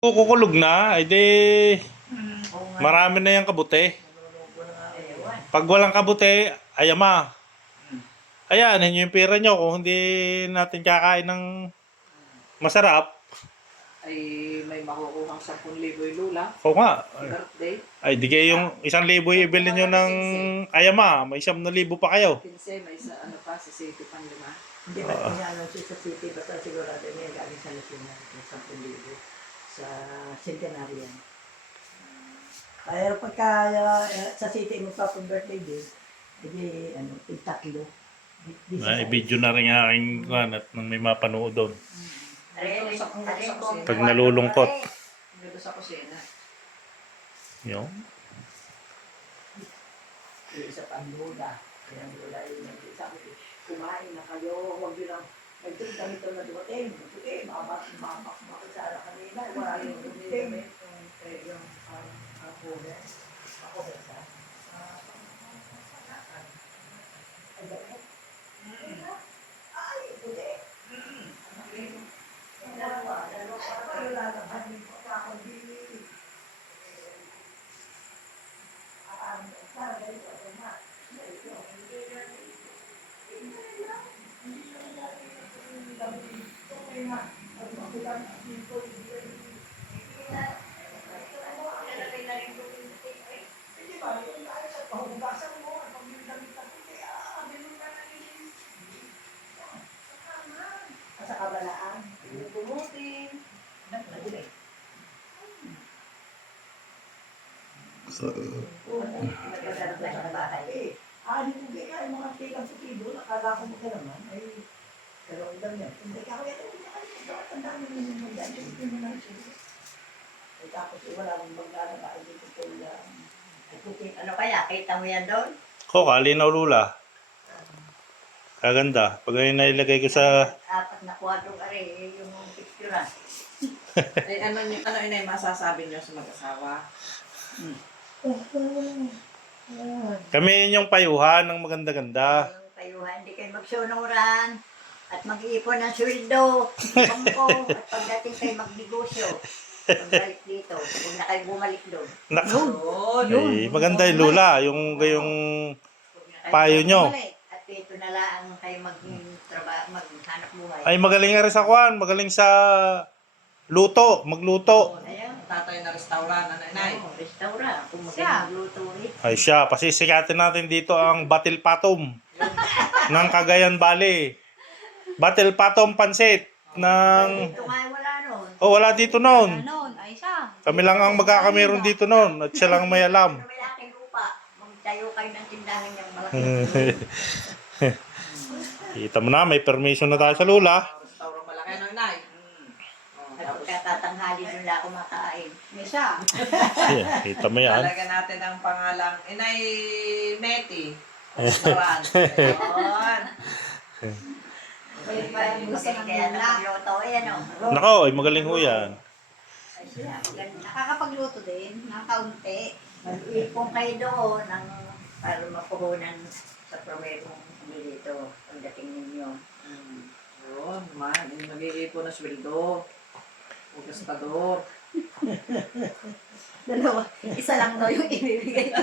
Kukulog na, ay di Oo nga. marami na yung kabute. Nalulugo na nga ako. Ewan. Pag walang kabute, ayama. Hmm. Ayan, yun yung pera nyo kung hindi natin kakain ng masarap. Ay may makukuhang 10,000 yung lula. Oo nga. Birthday. Ay, di kayo yung 1,000 ibili nyo ng ayama. May 1,000 pa kayo. 15, may isa, ano pa, si City pang 5. Hindi ba ano sa city, basta sigurado niya galing sa national ng 10,000 sa centenarian. Kaya pagka sa city mo pa birthday din, hindi ano, tig-tatlo. May video na rin aking kuhan at nang may mapanood doon. Pag nalulungkot. Dito sa kusina. Yun. Isa pa ang lula. Kaya ang lula yung sabi ko, kumain na kayo, huwag yun lang. Nagtundang ito na dumating. Okay, makasara kanina. Wala yung dumating. Yung ako sa ay, hindi. Dalawa pa wala lang. Hindi ko ako hindi. Sa kabalaan. Bumutin. Hindi ko kaya mga tigang sa tibo, nakala ko mo ka naman, ay dalawang lang yan. Hindi ka kaya ang dami mo yung dahil hindi mo na siya. Ay tapos wala akong magdala ba, hindi ko kaya. Ano kaya? Kita mo yan doon? Ko, kalinaw lula. Kaganda. Pag ay nailagay ko sa... Apat na kwadrong ari, yung picture. Ay ano inay masasabi niyo sa mag-asawa? Kami yung payuhan ng maganda-ganda. Yung kayuhan, hindi kayo magsunuran at mag-iipon ng sweldo, bangko, at pagdating kayo magnegosyo. Pagbalik dito, huwag na kayo bumalik doon. Naku. Yun. Ay, maganda yung lula. Yung Huwag na kayo payo nyo. bumalik. At dito na lang kayo maghanap buhay. Ay, magaling nga rin sa kwan. Magaling sa luto. Magluto. Ayun. Tatay na restaurant, nanay. Oh, restaurant. Kung magaling magluto eh. Ay siya. Pasisikatin natin dito ang Batil Patom ng Cagayan Valley. Batil Patom Pansit ng... Dito nga wala noon. Oh, wala dito noon. Noon, ay siya. Kami lang ang magkakameron dito noon. At siya lang may alam. May aking lupa. Magtayo kayo ng tindahan niyang malaki. Kita mo na, may permission na tayo sa lula. Restaurant malaki, nanay. At pagkatatanghali doon lang ako makain. May siya. Ayan, kita mo yan. Talaga natin ang pangalang Inay Meti. Restaurant. Ayun. Balik pa yung gusto ng Kaya lula. nagluto, ayan o. Nako, ay magaling ho yan. Ay siya, maganda. Nakakapagluto din, ng kaunti. Mag-ipon kayo doon para mapuhunan sa promerong dito pagdating ninyo. Yun, man. Mag-iipon na sweldo. Ugastador. Dalawa. Isa lang daw yung ibibigay.